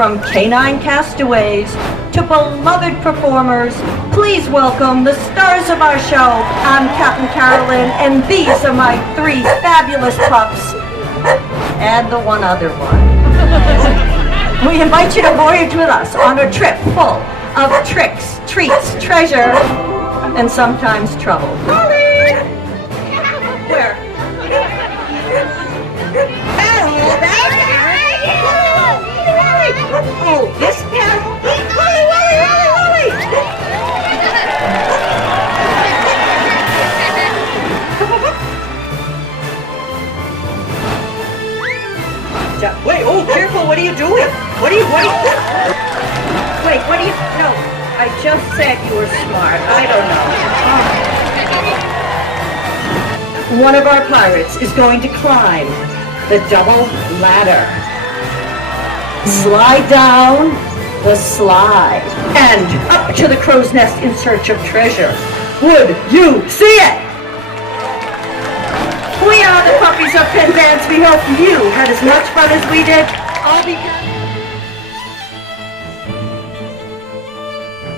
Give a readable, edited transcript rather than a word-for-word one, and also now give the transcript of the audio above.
from canine castaways to beloved performers, please welcome the stars of our show. I'm Captain Carolyn, and these are my 3 fabulous pups, and the one other one. We invite you to voyage with us on a trip full of tricks, treats, treasure, and sometimes trouble. Where? Oh, this Carol. Wally! Wait, oh, careful, what are you doing? What are you, wait, what are you, no, I just said you were smart, I don't know. One of our pirates is going to climb the double ladder. Slide down the slide and up to the crow's nest in search of treasure. Would you see it? We are the Puppies of Penzance. We hope you had as much fun as we did. All because